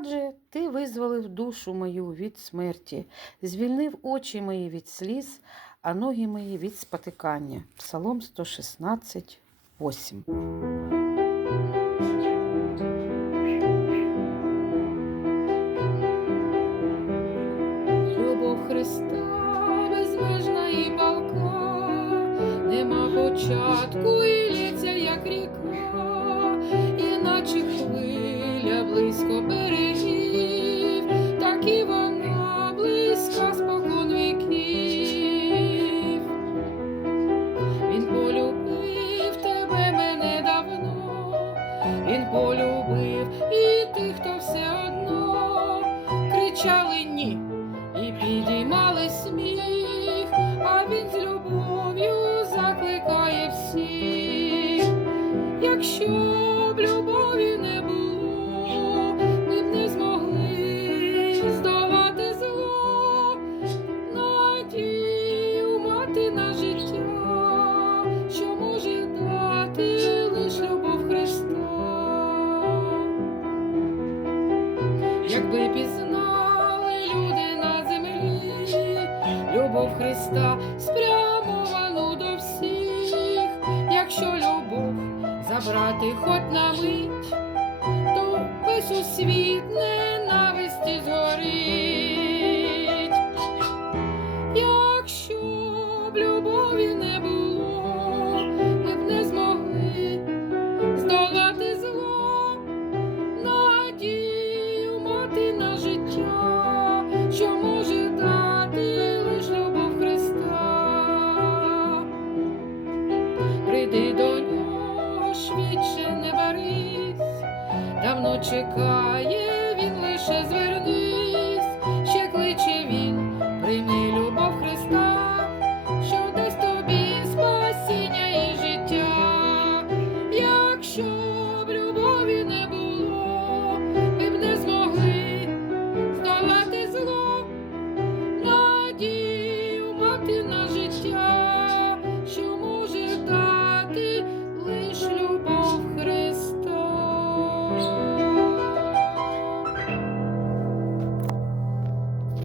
Адже ти визволив душу мою від смерті, звільнив очі мої від сліз, а ноги мої від спотикання. Псалом 116, 8. Любов Христа безмежна і палка, нема початку і лється, як ріка, іначе хвиля близько берегів, полюбив і тих, хто все одно кричали ні і підіймали сміх, а він з любов'ю закликає всіх. Якщо б любові Якби пізнали люди на землі, любов Христа спрямовану до всіх, якщо любов забрати хоч на мить, то весь у світ ненависті згорить. Якщо б любові не було, Прийди до нього, швидше не барись, давно чекає він лише звернись. Bye.